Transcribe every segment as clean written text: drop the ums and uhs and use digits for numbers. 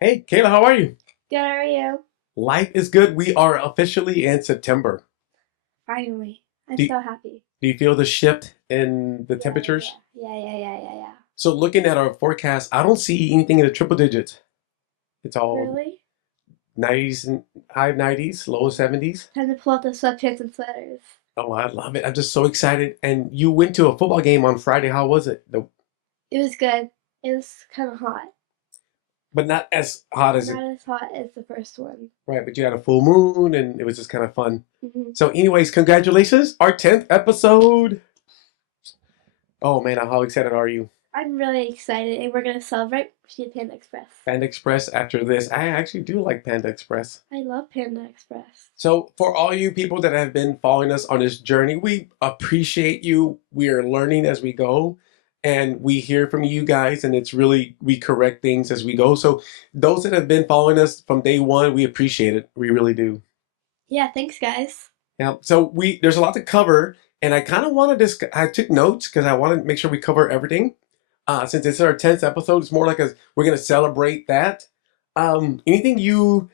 Hey, Kayla, how are you? Good, how are you? Life is good. We are officially in September. Finally. I'm Do, so happy. do you feel the shift in the Yeah, yeah, temperatures? yeah. Yeah, yeah, yeah, yeah, yeah. So, looking at our forecast, I don't see anything in the triple digits. It's all Really? 90s and high 90s, low 70s. Time to pull out the sweatpants and sweaters. Oh, I love it. I'm just so excited. And you went to a football game on Friday. How was it? It was good. It was kind of hot. But not as hot as it, Not as hot as the first one. right? But you had a full moon and it was just kind of fun. hmm So, anyways, congratulations. Our 10th episode. Oh, man, how excited are you? I'm really excited, and we're going to celebrate with Panda Express. Panda Express after this. I actually do like Panda Express. I love Panda Express. So, for all you people that have been following us on this journey, we appreciate you. We are learning as we go, and we hear from you guys, and it's really, we correct things as we go. So, those that have been following us from day one, we appreciate it. We really do. Yeah, thanks, guys. Yeah. So, there's a lot to cover, and I kind of wanted this. I took notes because I wanted to make sure we cover everything. Since it's our 10th episode, it's more like we're going to celebrate that. Anything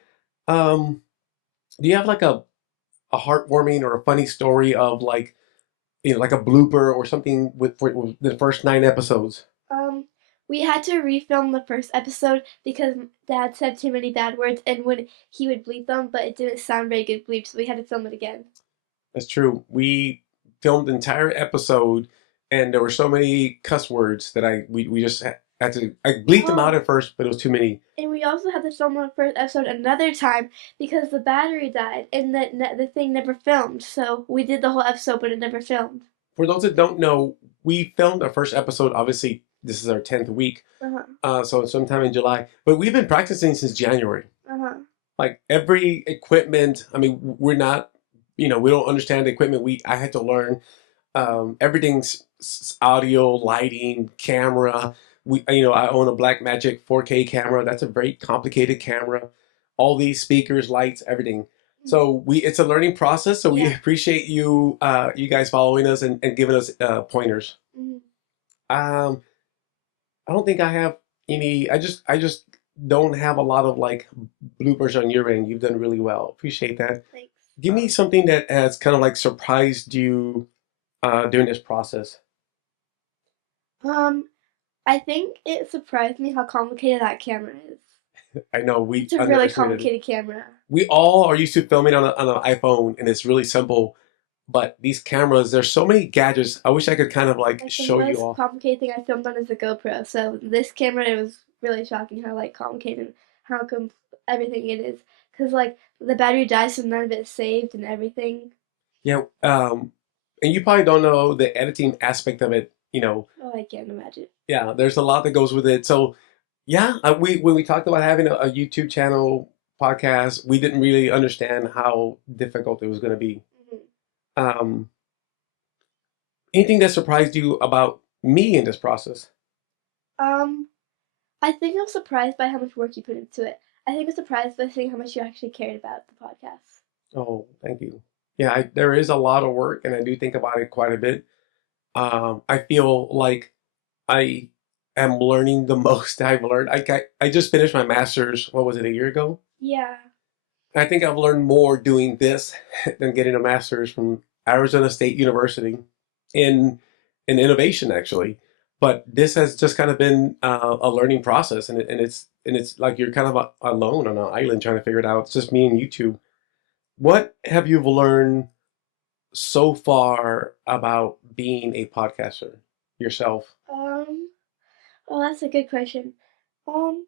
um, do you have like a heartwarming or a funny story of like, like a blooper or something with the first 9 episodes? Um, we had to refilm the first episode because Dad said too many bad words, and when he would bleep them, but it didn't sound very good bleep, so we had to film it again. That's true. We filmed the entire episode, and there were so many cuss words that we just had to. I bleeped them out Oh, at first, but it was too many. and we also had to film the first episode another time because the battery died and the thing never filmed. So we did the whole episode, but it never filmed. For those that don't know, we filmed our first episode. Obviously, this is our 10th week, Uh huh. so sometime in July. But we've been practicing since January. Uh huh. Like every equipment. I mean, we're not, we don't understand the equipment. I had to learn everything's audio, lighting, camera. I own a Blackmagic 4K camera. That's a very complicated camera. All these speakers, lights, everything. So it's a learning process. So we Yeah. appreciate you guys following us and giving us pointers. Mm-hmm. Um, I don't think I have any. I just don't have a lot of like bloopers on your end. You've done really well. Appreciate that. Thanks. Give me something that has kind of like surprised you during this process. Um, I think it surprised me how complicated that camera is. I know we It's a really underestimated it. complicated camera. We all are used to filming on an iPhone, and it's really simple. But these cameras, there's so many gadgets. I wish I could kind of like Like the show you most all. complicated thing I filmed on is the GoPro. So this camera, it was really shocking how like complicated, how everything it is. Cause like the battery dies, so none of it is saved and everything. Yeah, and you probably don't know the editing aspect of it. Oh, I can't imagine. Yeah, there's a lot that goes with it. So, yeah, we when we talked about having a YouTube channel podcast, we didn't really understand how difficult it was going to be. Mhm. Um, Anything that surprised you about me in this process? Um, I think I'm surprised by how much work you put into it. I think I'm surprised by seeing how much you actually cared about the podcast. Oh, thank you. Yeah, there is a lot of work, and I do think about it quite a bit. I feel like I am learning the most I've learned. I just finished my master's. What was it, a year ago? Yeah. I think I've learned more doing this than getting a master's from Arizona State University in innovation, actually. But this has just kind of been a learning process, and it's like you're kind of alone on an island trying to figure it out. It's just me and you two. What have you learned so far about being a podcaster yourself? Um, well, that's a good question. Um,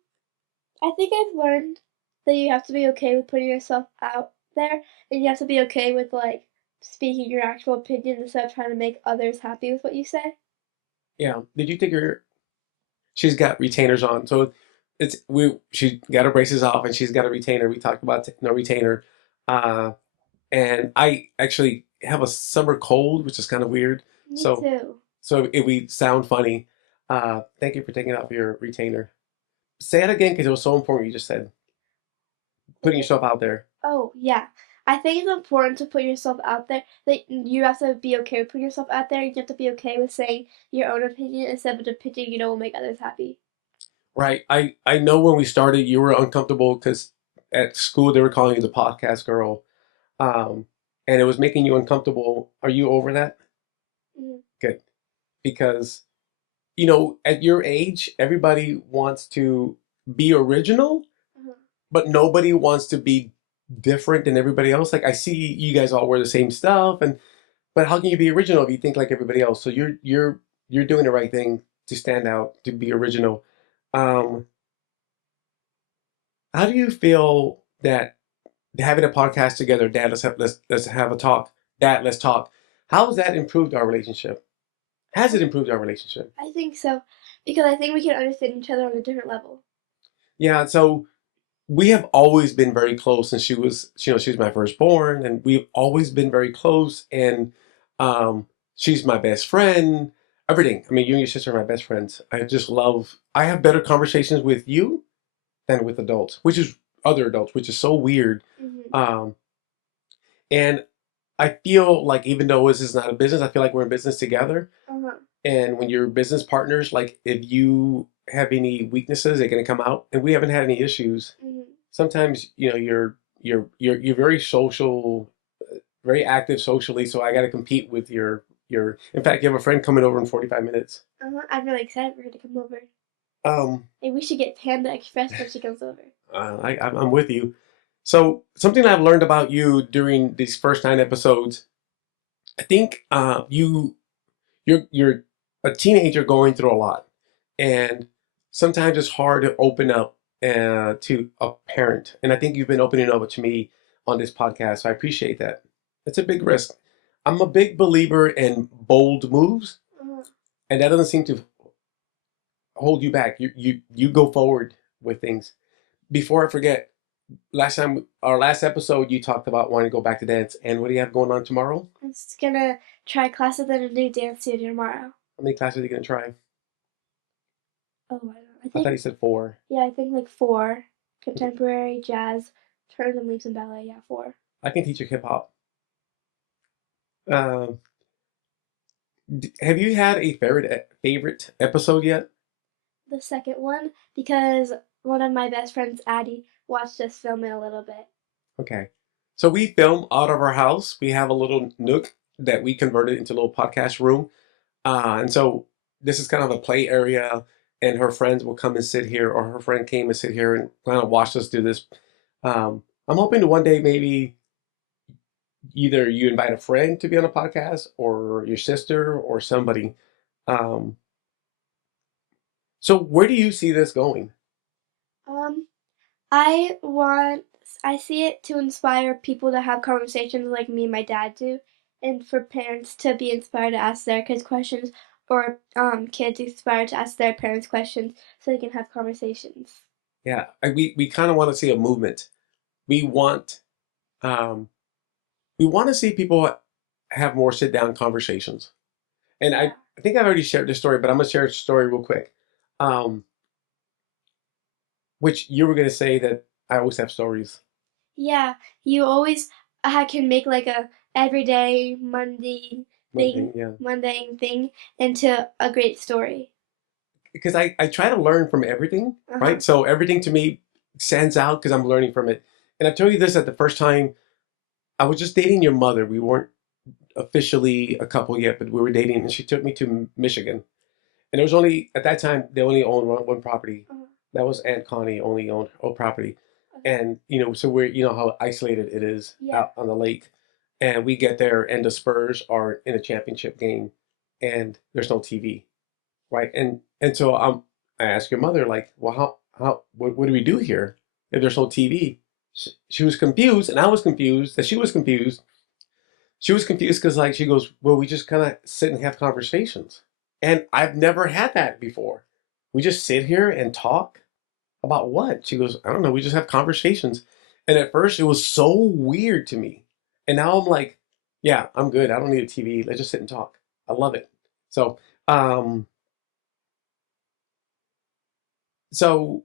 I think I've learned that you have to be okay with putting yourself out there, and you have to be okay with like speaking your actual opinion instead of trying to make others happy with what you say. Yeah. Did you take her? She's got retainers on, so she got her braces off and she's got a retainer. We talked about no retainer, uh, and I actually have a summer cold, which is kind of weird. Me So too. if we sound funny, thank you for taking off your retainer. Say it again because it was so important. You just said putting yourself out there. Oh, yeah. I think it's important to put yourself out there. That you have to be okay with putting yourself out there. You have to be okay with saying your own opinion instead of an opinion you know will make others happy. Right. I know when we started, you were uncomfortable because at school they were calling you the podcast girl, um, and it was making you uncomfortable. Are you over that? Mm-hmm. Good. Because, at your age, everybody wants to be original, Uh-huh. but nobody wants to be different than everybody else. Like I see you guys all wear the same stuff, and but how can you be original if you think like everybody else? So you're doing the right thing to stand out, to be original. Um, how do you feel that having a podcast together, Dad, let's have a talk. Dad, let's talk. How has that improved our relationship? Has it improved our relationship? I think so, because I think we can understand each other on a different level. Yeah, so we have always been very close, and she was my firstborn, and we've always been very close, and um, she's my best friend. Everything. I mean, you and your sister are my best friends. I just love. I have better conversations with you than with adults, which is other adults, which is so weird. Mm-hmm. Um, and I feel like even though this is not a business, I feel like we're in business together. Uh-huh. And when you're business partners, like if you have any weaknesses, they're gonna come out. And we haven't had any issues. Mm-hmm. Sometimes, you're very social, very active socially. So I got to compete with your. In fact, you have a friend coming over in 45 minutes. Uh-huh. I'm really excited for her to come over. Um, Maybe we should get Panda Express when she comes over. I'm with you. So something I've learned about you during these first 9 episodes, I think you're a teenager going through a lot, and sometimes it's hard to open up to a parent. And I think you've been opening up to me on this podcast, so I appreciate that. It's a big risk. I'm a big believer in bold moves, Uh-huh. and that doesn't seem to hold you back. You go forward with things. Before I forget, our last episode, you talked about wanting to go back to dance. And what do you have going on tomorrow? I'm just gonna try classes at a new dance studio tomorrow. How many classes are you gonna try? Oh, I don't know. I I thought think, you said 4. yeah, I think like four. Contemporary, jazz, turns and leaps and ballet, yeah, four. I can teach you hip hop. Um, have you had a favorite episode yet? The second one, because one of my best friends, Addie, watched us film it a little bit. Okay. So we film out of our house. We have a little nook that we converted into a little podcast room. And so this is kind of a play area, and her friends will come and sit here, or her friend came and sit here and kind of watch us do this. I'm hoping to one day maybe either you invite a friend to be on a podcast, or your sister, or somebody. Um, so where do you see this going? Um, I want, I see it to inspire people to have conversations like me and my dad do, and for parents to be inspired to ask their kids questions, or kids inspired to ask their parents questions so they can have conversations. Yeah, we kind of want to see a movement. We want um, we want to see people have more sit down conversations. And Yeah. I think I've already shared this story, but I'm gonna share a story real quick. Um, which you were gonna say that I always have stories. Yeah, you always can make like a everyday One thing, yeah. mundane thing into a great story. Because I try to learn from everything, Uh-huh. right? So everything to me stands out because I'm learning from it. And I told you this at the first time I was just dating your mother. We weren't officially a couple yet, but we were dating, and she took me to Michigan. And there was only at that time they only owned one property. Uh-huh. That was Aunt Connie only owned property, Okay. and so we're how isolated it is Yeah. out on the lake, and we get there and the Spurs are in a championship game, and there's no TV, right? And so I asked your mother like, well, what do we do here if there's no TV? She was confused, and I was confused that she was confused. She was confused because like she goes, well, we just kind of sit and have conversations, and I've never had that before. We just sit here and talk about what? She goes, I don't know. We just have conversations. And at first, it was so weird to me. And now I'm like, yeah, I'm good. I don't need a TV. Let's just sit and talk. I love it. So, um, so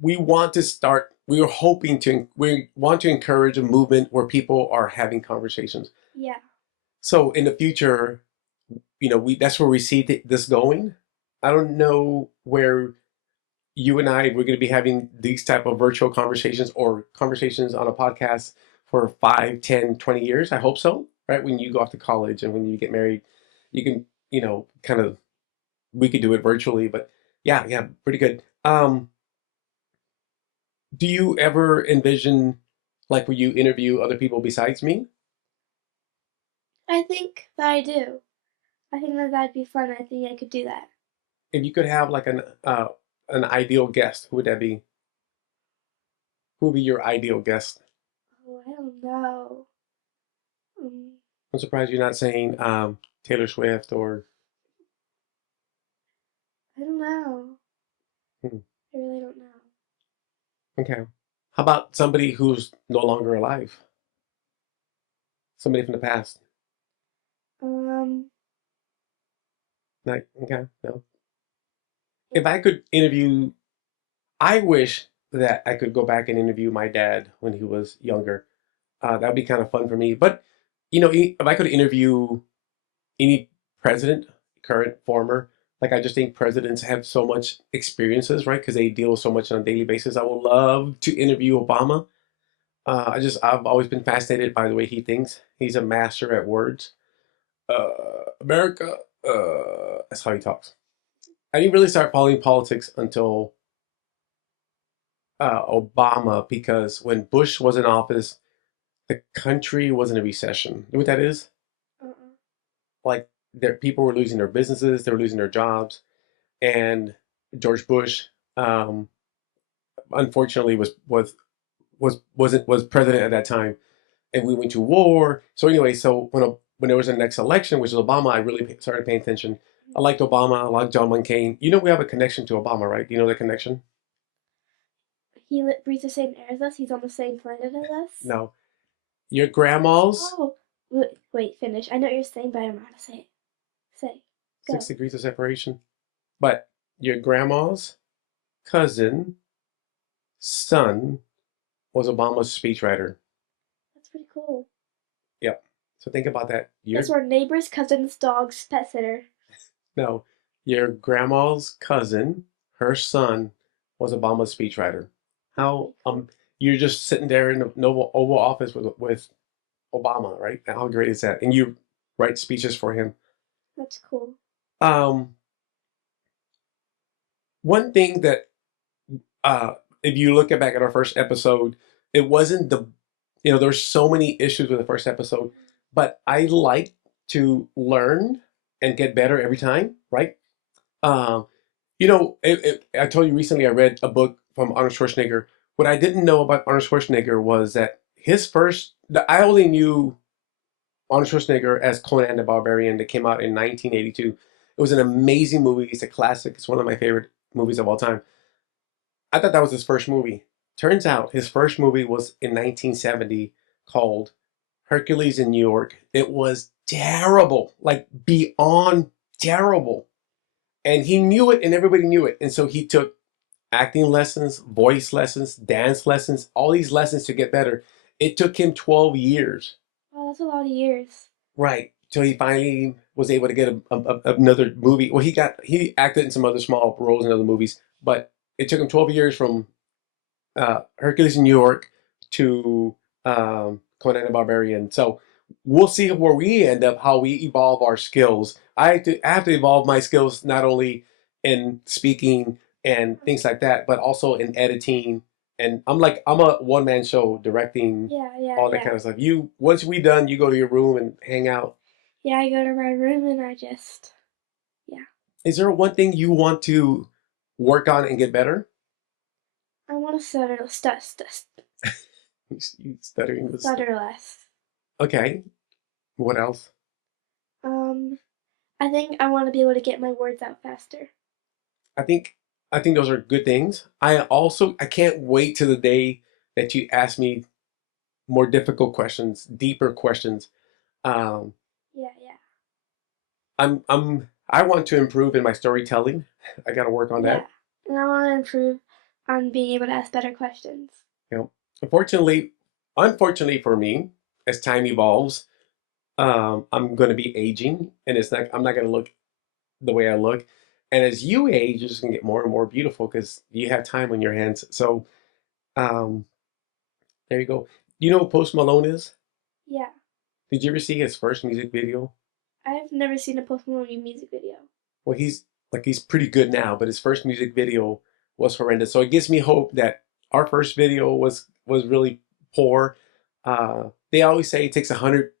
we want to start. We want to encourage a movement where people are having conversations. Yeah. So in the future, that's where we see this going. I don't know where you and I, we're going to be having these type of virtual conversations or conversations on a podcast for 5, 10, 20 years. I hope so, right? When you go off to college and when you get married, you can, kind of, we could do it virtually, but yeah, yeah, pretty good. Do you ever envision like where you interview other people besides me? I think that I do. I think that that'd be fun. I think I could do that. If you could have like an ideal guest, who would that be? Who would be your ideal guest? Oh, I don't know. Um, I'm surprised you're not saying Taylor Swift or I don't know. hmm, I really don't know. okay. How about somebody who's no longer alive? Somebody from the past? Um, Like, okay, no. If I could interview, I wish that I could go back and interview my dad when he was younger. That'd be kind of fun for me. But if I could interview any president, current, former, like I just think presidents have so much experiences, right? Because they deal with so much on a daily basis. I would love to interview Obama. I've always been fascinated by the way he thinks. He's a master at words. America, that's how he talks. I didn't really start following politics until Obama because when Bush was in office, the country was in a recession. You know what that is? uh-uh. Like, people were losing their businesses, they were losing their jobs, and George Bush, um, unfortunately, was president at that time, and we went to war. So anyway, so when there was the next election, which was Obama, I really started paying attention. I liked Obama. I liked John McCain. We have a connection to Obama, right? You know the connection? Breathes the same air as us. He's on the same planet as us. No, your grandma's Oh, wait, finish. I know what you're saying, but I don't know how to say it. Say, six go. degrees of separation, but your grandma's cousin son was Obama's speechwriter. That's pretty cool. Yep. So think about that. That's our neighbor's cousin's dog's pet sitter. No, your grandma's cousin, her son was Obama's speechwriter. That's How pretty cool. you're just sitting there in the Oval Office with Obama, right? How great is that? And you write speeches for him. That's cool. Um, One thing that if you look back at our first episode, it wasn't there's so many issues with the first episode, but I like to learn and get better every time, right? Um, I told you recently I read a book from Arnold Schwarzenegger. What I didn't know about Arnold Schwarzenegger was that I only knew Arnold Schwarzenegger as Conan the Barbarian that came out in 1982. It was an amazing movie. It's a classic. It's one of my favorite movies of all time. I thought that was his first movie. Turns out his first movie was in 1970 called Hercules in New York. It was terrible, like beyond terrible. And he knew it and everybody knew it. And so he took acting lessons, voice lessons, dance lessons, all these lessons to get better. It took him 12 years. Wow, that's a lot of years. Right. Till he finally was able to get another movie. Well, he acted in some other small roles in other movies, but it took him 12 years from Hercules in New York to Conan the Barbarian. So we'll see where we end up, how we evolve our skills. I have to evolve my skills not only in speaking and things like that, but also in editing. And I'm a one man show directing Yeah, yeah, all that yeah. kind of stuff. Once we done, you go to your room and hang out. Yeah, I go to my room and yeah. Is there one thing you want to work on and get better? I want to You stuttering this. stutter less. Okay. What else? Um, I think I want to be able to get my words out faster. I think I think those are good things. I can't wait to the day that you ask me more difficult questions, deeper questions. Um, Yeah, yeah, I want to improve in my storytelling. I got to work on yeah. that. And I want to improve on being able to ask better questions. You know, unfortunately, unfortunately for me, as time evolves, I'm going to be aging, and I'm not going to look the way I look. And as you age, you're just gonna get more and more beautiful because you have time on your hands. So um, there you go. You know who Post Malone is? Yeah. Did you ever see his first music video? I've never seen a Post Malone music video. Well, he's pretty good now, but his first music video was horrendous. So it gives me hope that our first video was really poor. They always say it takes 100.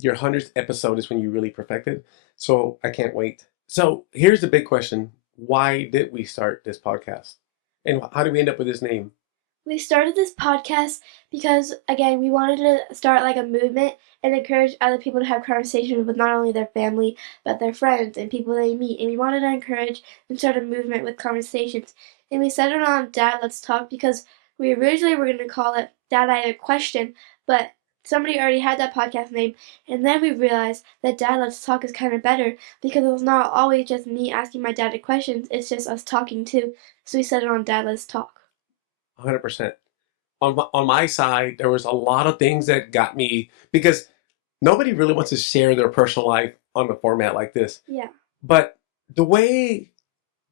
Your 100th episode is when you really perfect it. So I can't wait. So here's the big question: why did we start this podcast, and how did we end up with this name? We started this podcast because, again, we wanted to start like a movement and encourage other people to have conversations with not only their family, but their friends and people they meet. And we wanted to encourage and start a movement with conversations. And we settled on Dad, Let's Talk because we originally were going to call it Dad, I Have a Question, but somebody already had that podcast name. And then we realized that Dad, Let's Talk is kind of better because it's not always just me asking my dad questions, it's just us talking too. So we settled on Dad, Let's Talk. 100%. On my side, there was a lot of things that got me because nobody really wants to share their personal life on a format like this. Yeah. But the way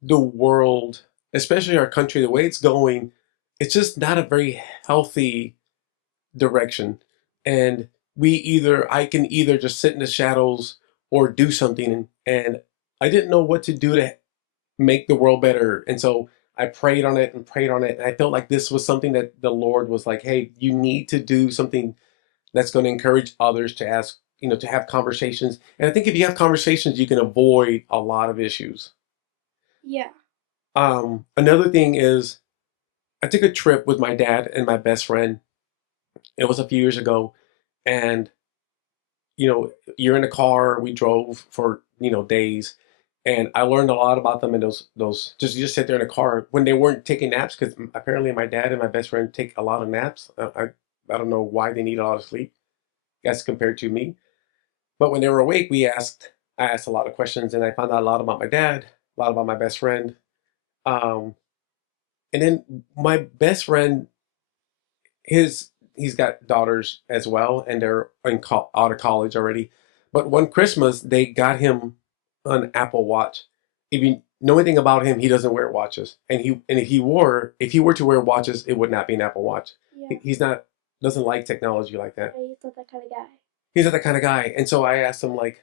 the world, especially our country, the way it's going, it's just not a very healthy direction. And I can either just sit in the shadows or do something. And I didn't know what to do to make the world better. And so I prayed on it and prayed on it. And I felt like this was something that the Lord was like, hey, you need to do something that's going to encourage others to ask, to have conversations. And I think if you have conversations, you can avoid a lot of issues. Yeah. Another thing is, I took a trip with my dad and my best friend. It was a few years ago, and you're in a car. We drove for days, and I learned a lot about them. And those just you just sit there in a car when they weren't taking naps because apparently my dad and my best friend take a lot of naps. I don't know why they need a lot of sleep as compared to me. But when they were awake, I asked a lot of questions, and I found out a lot about my dad, a lot about my best friend. Um, and then my best friend, he's got daughters as well, and they're out of college already. But one Christmas, they got him an Apple Watch. If you know anything about him, he doesn't wear watches, and if he were to wear watches, it would not be an Apple Watch. Yeah. He's not doesn't like technology like that. Yeah, he's not that kind of guy. He's not that kind of guy. And so I asked him like,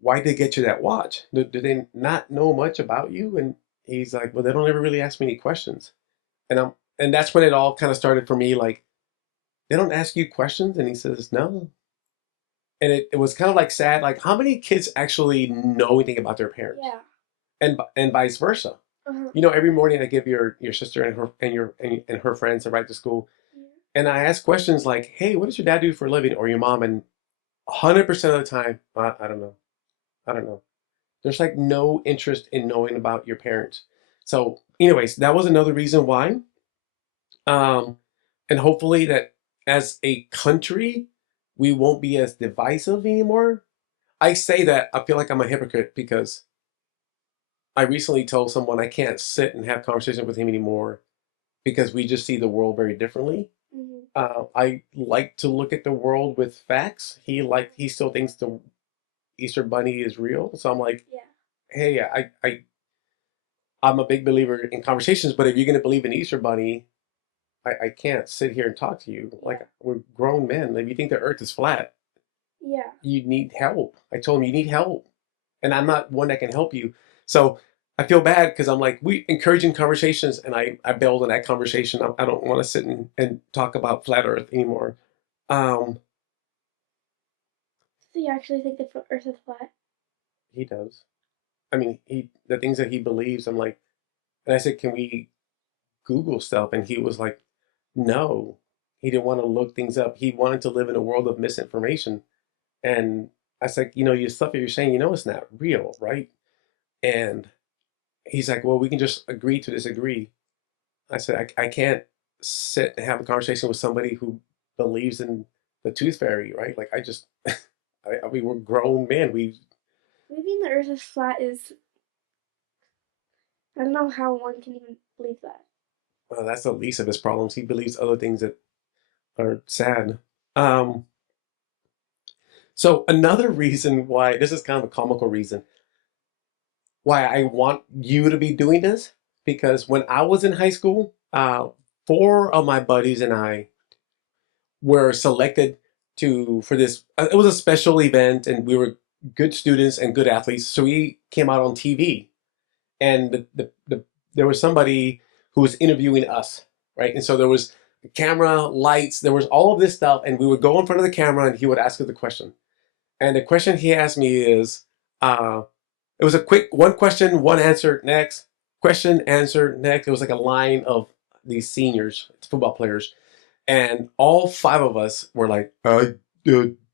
why did they get you that watch? Do they not know much about you? And he's like, well, they don't ever really ask me any questions. And that's when it all kind of started for me. Like, they don't ask you questions, and he says no. And it was kind of like sad. Like, how many kids actually know anything about their parents, Yeah. and vice versa? Uh-huh. Every morning I give your sister and her friends a ride to school, Yeah. and I ask questions like, "Hey, what does your dad do for a living?" or your mom, and 100% of the time, I don't know. I don't know. There's like no interest in knowing about your parents. So, anyways, that was another reason why. Um, and hopefully that as a country, we won't be as divisive anymore. I say that I feel like I'm a hypocrite because I recently told someone I can't sit and have conversation with him anymore because we just see the world very differently. Mm-hmm. I like to look at the world with facts. He still thinks the Easter Bunny is real. So I'm like, Yeah. hey, I'm a big believer in conversations, but if you're gonna believe in Easter Bunny, I can't sit here and talk to you. Yeah. Like, we're grown men. If you think the earth is flat, Yeah. you need help. I told him you need help. And I'm not one that can help you. So I feel bad because I'm like, we encouraging conversations, and I bailed on that conversation. I don't want to sit and talk about flat earth anymore. Um, So you actually think the Earth is flat? he does. I mean, the things that he believes, I'm like, and I said, can we Google stuff? And he was like, no. He didn't want to look things up. He wanted to live in a world of misinformation. And I said, your stuff that you're saying, it's not real, right? And he's like, well, we can just agree to disagree. I said, I can't sit and have a conversation with somebody who believes in the tooth fairy, right? Like, we were grown men. Believing the Earth is flat is, I don't know how one can even believe that. Well, that's the least of his problems. He believes other things that are sad. Um, so another reason why this is kind of a comical reason. why I want you to be doing this, because when I was in high school, four of my buddies and I were selected to for this. It was a special event, and we were good students and good athletes, so we came out on TV, and there was somebody who was interviewing us, right? And so there was the camera, lights, there was all of this stuff, and we would go in front of the camera, and he would ask us the question. And the question he asked me is, uh, it was a quick one question, one answer, next question, answer, next. It was like a line of these seniors, football players, and all five of us were like, and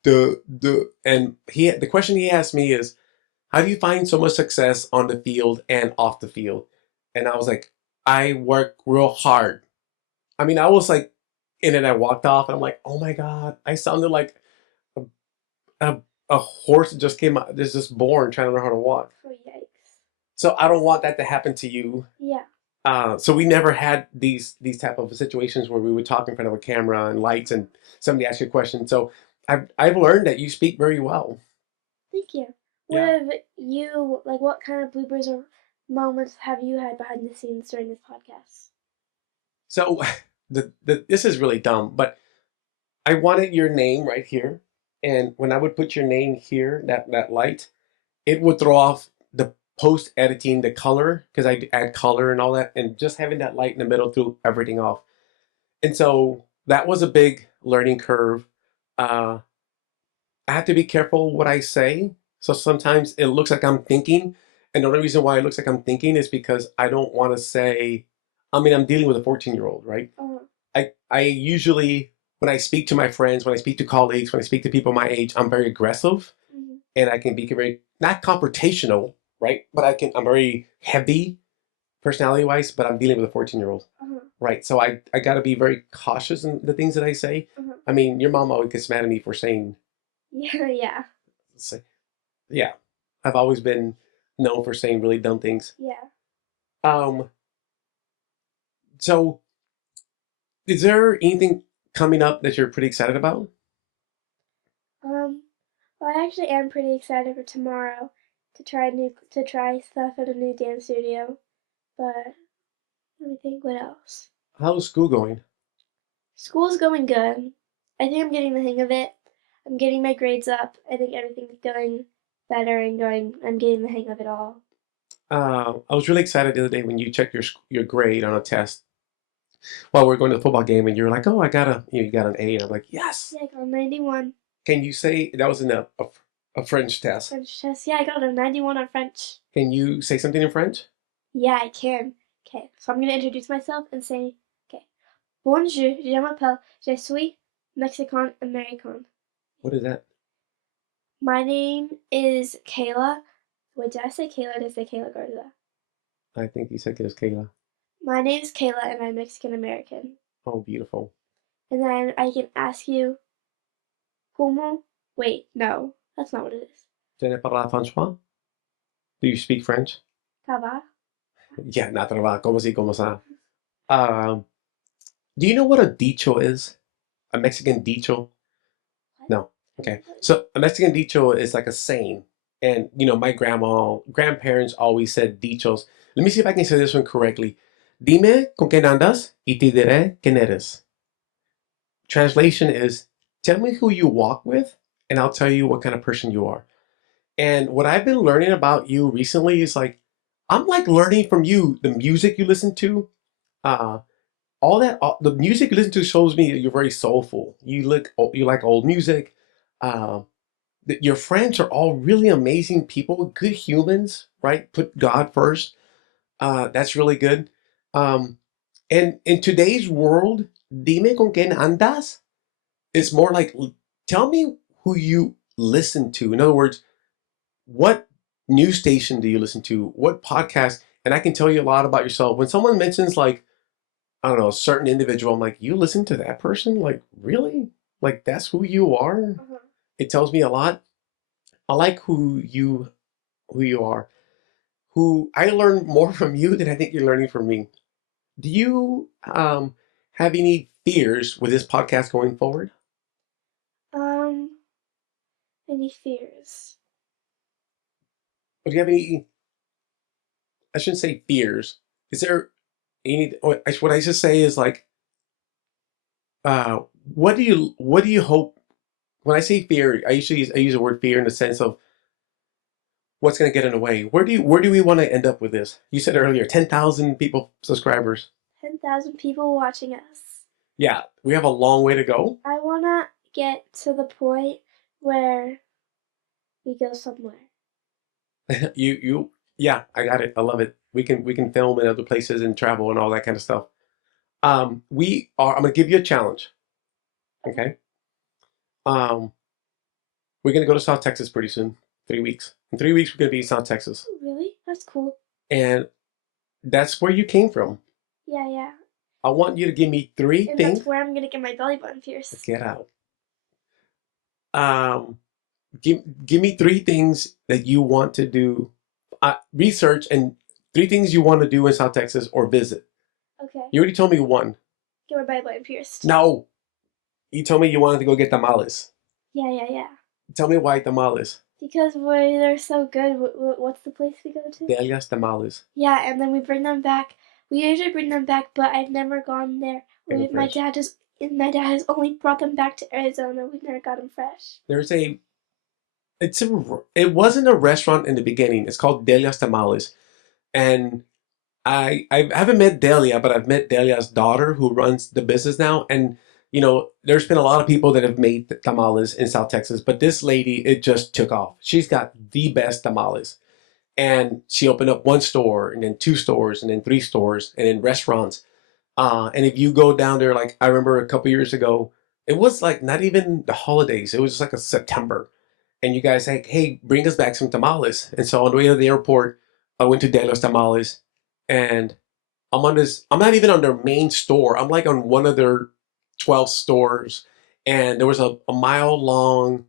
the question he asked me is, how do you find so much success on the field and off the field? And I was like, I work real hard. I mean, I was like, and then I walked off, and I'm like, oh my god, I sounded like a, a, a horse that just came out, just born trying to learn how to walk. Oh, yikes. So I don't want that to happen to you. Yeah. So we never had these type of situations where we would talk in front of a camera and lights and somebody asks you a question. So I've learned that you speak very well. Thank you. What Yeah. have you, like, what kind of bloopers or moments have you had behind the scenes during this podcast? So this is really dumb, but I wanted your name right here, and when I would put your name here, that light, it would throw off the post editing, the color, because I add color and all that, and just having that light in the middle threw everything off. And so that was a big learning curve. Uh, I have to be careful what I say. So sometimes it looks like I'm thinking. And the only reason why it looks like I'm thinking is because I don't want to say, I mean, I'm dealing with a 14-year-old, right? Uh, I usually, when I speak to my friends, when I speak to colleagues, when I speak to people my age, I'm very aggressive mhm, and I can be very, not confrontational, right? But I'm very heavy personality wise, but I'm dealing with a 14-year-old, uh-huh, right? So I got to be very cautious in the things that I say. uh-huh. I mean, your mom always gets mad at me for saying, Yeah, yeah, say, yeah, I've always been known for saying really dumb things. yeah. Um, so is there anything coming up that you're pretty excited about? Um, well, I actually am pretty excited for tomorrow to try stuff at a new dance studio. But let me think, what else? How's school going? School's going good. I think I'm getting the hang of it. I'm getting my grades up. I think everything's going better and going. I'm getting the hang of it all. I was really excited the other day when you checked your grade on a test while we were going to the football game, and you were like, "Oh, I got you got an A," and I'm like, "Yes." Yeah, I got a 91. Can you say that was in a French test? French test. Yeah, I got a 91 on French. Can you say something in French? Yeah, I can. Okay, so I'm gonna introduce myself and say, okay, Bonjour, je m'appelle, je suis Mexican American. What is that? My name is Kayla. Wait, did I say Kayla or did I say Kayla Garza? I think you said it was Kayla. My name is Kayla and I'm Mexican American. Oh, beautiful. And then I can ask you, ¿Cómo? Wait, no, that's not what it is. Je ne parle françois. Do you speak French? Ça va? Yeah, not trabajo. Como si, como sa. Um, do you know what a dicho is? A Mexican dicho? What? No. Okay. So a Mexican dicho is like a saying. And my grandparents always said dichos. Let me see if I can say this one correctly. Dime con quién andas y te diré quién eres. Translation is, tell me who you walk with and I'll tell you what kind of person you are. And what I've been learning about you recently is like, I'm like learning from you the music you listen to, uh, the music you listen to shows me that you're very soulful. You like old music. Uh, that your friends are all really amazing people, good humans, right? Put God first. That's really good. Um, and in today's world, dime con quién andas is more like, tell me who you listen to. In other words, what news station do you listen to? What podcast? And I can tell you a lot about yourself. When someone mentions like, I don't know, a certain individual, I'm like, you listen to that person? Like, really? Like, that's who you are? Uh-huh. It tells me a lot. I like who you are. Who I learn more from you than I think you're learning from me. Do you have any fears with this podcast going forward? Um, any fears? Or do you have any? I shouldn't say fears. Is there any? What I should say is like, uh, what do you hope? When I say fear, I use the word fear in the sense of what's going to get in the way. Where do we want to end up with this? You said earlier, 10,000 people subscribers. 10,000 people watching us. Yeah, we have a long way to go. I wanna get to the point where we go somewhere. Yeah, I got it. I love it. We can film in other places and travel and all that kind of stuff. I'm gonna give you a challenge. Okay. Um, we're gonna go to South Texas pretty soon. 3 weeks. In 3 weeks, we're gonna be in South Texas, Oh, really? That's cool. and that's where you came from. Yeah, yeah. I want you to give me three And things. that's where I'm gonna get my belly button pierced. Get out. Um, give me three things that you want to do. Research and three things you want to do in South Texas or visit. Okay. You already told me one. Get my belly button pierced. No, you told me you wanted to go get tamales. Yeah, yeah, yeah. Tell me why tamales. Because they're so good. What's the place we go to? Delia's tamales. Yeah, and then we bring them back. We usually bring them back, but I've never gone there. Bring them fresh. My dad has only brought them back to Arizona. We've never got them fresh. There's a it wasn't a restaurant in the beginning. It's called Delia's Tamales, and I haven't met Delia, but I've met Delia's daughter who runs the business now. And there's been a lot of people that have made tamales in South Texas, but this lady, it just took off. She's got the best tamales, and she opened up one store, and then two stores, and then three stores, and then restaurants. And if you go down there, like I remember a couple years ago, it was like not even the holidays. It was just like a September, and you guys like, hey, bring us back some tamales. And so on the way to the airport, I went to De Los Tamales, and I'm on this. I'm not even on their main store. I'm like on one of their 12 stores, and there was a mile long,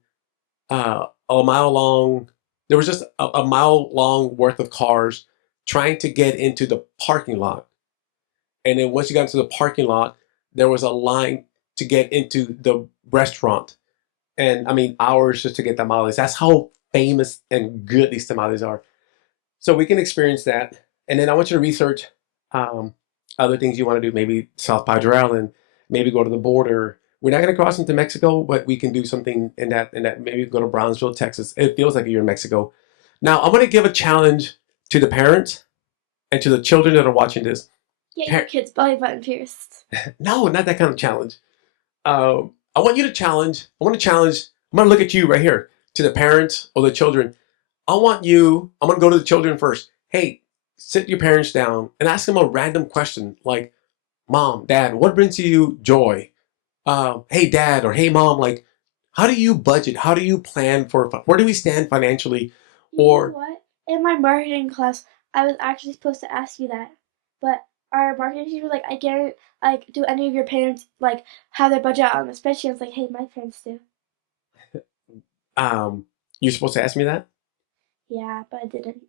a mile long. There was just a mile long worth of cars trying to get into the parking lot. And then once you got into the parking lot, there was a line to get into the restaurant. And I mean, hours just to get tamales. That's how famous and good these tamales are. So we can experience that. And then I want you to research um, other things you want to do. Maybe South Padre Island. Maybe go to the border. We're not going to cross into Mexico, but we can do something in that. Maybe go to Brownsville, Texas. It feels like you're in Mexico. Now I'm going to give a challenge to the parents and to the children that are watching this. Get your kid's belly button pierced. No, not that kind of challenge. I want you to challenge. I want to challenge. I'm going to look at you right here to the parents or the children. I'm going to go to the children first. Hey, sit your parents down and ask them a random question like, Mom, Dad, what brings you joy? Hey, Dad, or hey, Mom, like, how do you budget? How do you plan for, where do we stand financially? You Or, know what? In my marketing class, I was actually supposed to ask you that, but our marketing teacher was like, I can't, like, do any of your parents, like, have their budget out on the spreadsheet? I was like, hey, my parents do. um, you're supposed to ask me that? Yeah, but I didn't.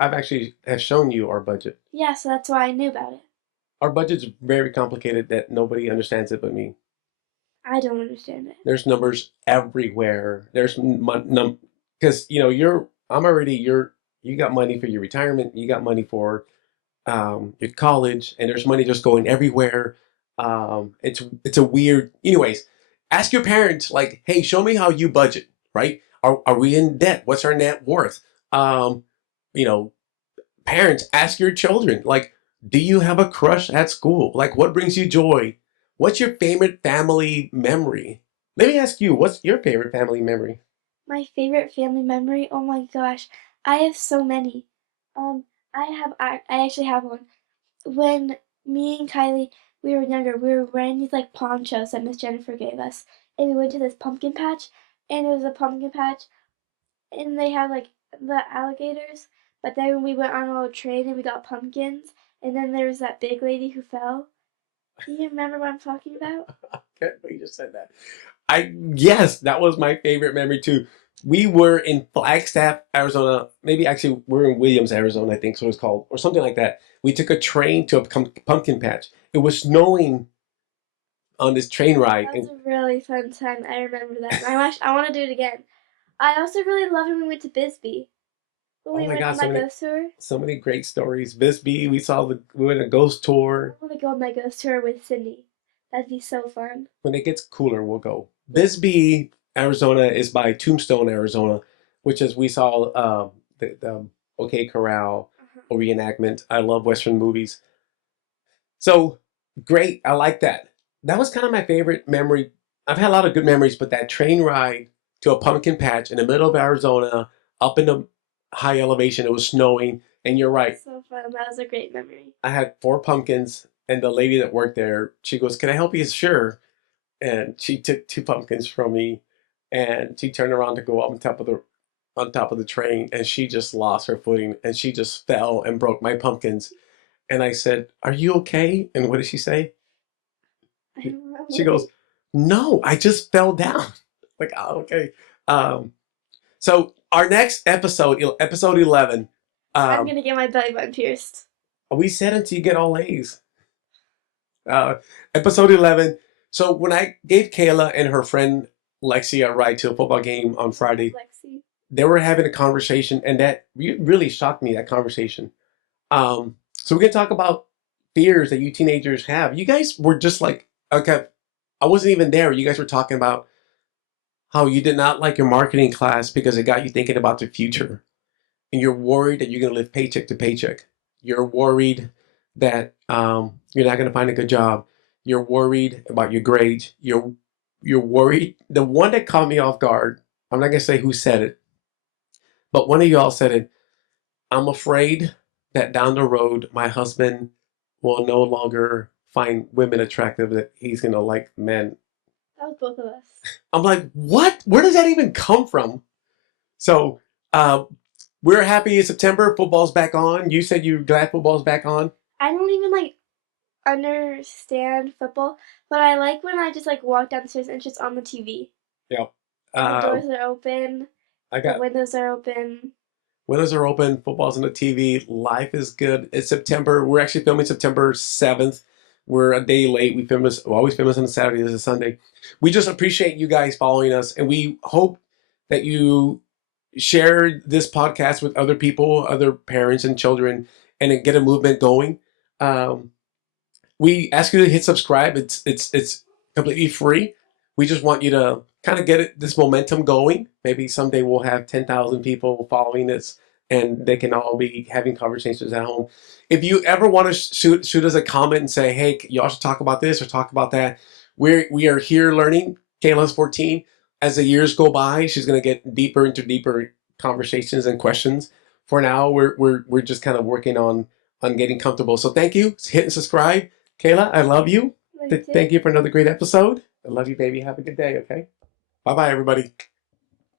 I've actually have shown you our budget. Yeah, so that's why I knew about it. Our budget's very complicated that nobody understands it but me. I don't understand it. There's numbers everywhere. There's because I'm already you got money for your retirement. You got money for your college, and there's money just going everywhere. It's a weird. Anyways, ask your parents like, hey, show me how you budget. Right? Are we in debt? What's our net worth? Um, you know, Parents, ask your children like, do you have a crush at school? Like, what brings you joy? What's your favorite family memory? Let me ask you, what's your favorite family memory? My favorite family memory? Oh my gosh, I have so many. Um, I actually have one. When me and Kylie we were younger, we were wearing these like ponchos that Miss Jennifer gave us, and we went to this pumpkin patch, and it was a pumpkin patch, and they had like the alligators. But then when we went on a little train and we got pumpkins, and then there was that big lady who fell. Do you remember what I'm talking about? Can't believe you just said that. Yes, that was my favorite memory too. We were in Flagstaff, Arizona. Maybe actually we're in Williams, Arizona, I think so it's called, or something like that. We took a train to a pumpkin patch. It was snowing on this train ride, That was and a really fun time. I remember that. And I want to do it again. I also really loved when we went to Bisbee. When Oh we my went God, on that ghost tour. so many great stories. Bisbee, we went on a ghost I tour. want to go on that ghost tour with Cindy. That'd be so fun. When it gets cooler, we'll go. Yeah. Bisbee, Arizona is by Tombstone, Arizona, which is we saw the OK Corral Uh-huh. or reenactment. I love Western movies. So great. I like that. That was kind of my favorite memory. I've had a lot of good memories, but that train ride to a pumpkin patch in the middle of Arizona, up in the high elevation, it was snowing. And you're right. So fun. That was a great memory. I had four pumpkins, and the lady that worked there, she goes, "Can I help you?" Sure. And she took two pumpkins from me, and she turned around to go up on top of the train, and she just lost her footing, and she just fell and broke my pumpkins. And I said, "Are you okay?" And what did she say? I don't She remember. goes, "No, I just fell down." Like, oh, okay. Um, so our next episode, episode 11, I'm um, gonna get my belly button pierced. we said until you get all A's. Uh, episode 11. So when I gave Kayla and her friend Lexi a ride to a football game on Friday, Lexi. they were having a conversation, and that really shocked me, that conversation. So we're going to talk about fears that you teenagers have. You guys were just like, okay, I wasn't even there. You guys were talking about how you did not like your marketing class because it got you thinking about the future. And you're worried that you're going to live paycheck to paycheck. You're worried that you're not going to find a good job. You're worried about your grades. You're worried. The one that caught me off guard, I'm not going to say who said it, but one of y'all said it. I'm afraid that down the road, my husband will no longer find women attractive, that he's going to like men. That was both of us. I'm like, what? Where does that even come from? So, uh, we're happy it's September. Football's back on. You said you're glad football's back on. I don't even like understand football, but I like when I just like walk downstairs and it's just on the TV. Yeah. And the Um, doors are open, I the got windows are open. windows are open. Football's on the TV. Life is good. It's September. We're actually filming September 7th. We're a day late. We always film this on a Saturday. This is a Sunday. We just appreciate you guys following us, and we hope that you share this podcast with other people, other parents and children, and then get a movement going. Um, we ask you to hit subscribe. It's completely free. We just want you to kind of get this momentum going. Maybe someday we'll have 10,000 people following this, and they can all be having conversations at home. If you ever want to shoot us a comment and say, "Hey, y'all should talk about this or talk about that," we are here learning. Kayla's 14. As the years go by, she's going to get deeper into deeper conversations and questions. For now, we're just kind of working on getting comfortable. So thank you. Hit and subscribe. Kayla, I love you. Like Thank you for another great episode. I love you, baby. Have a good day, okay? Bye bye, everybody.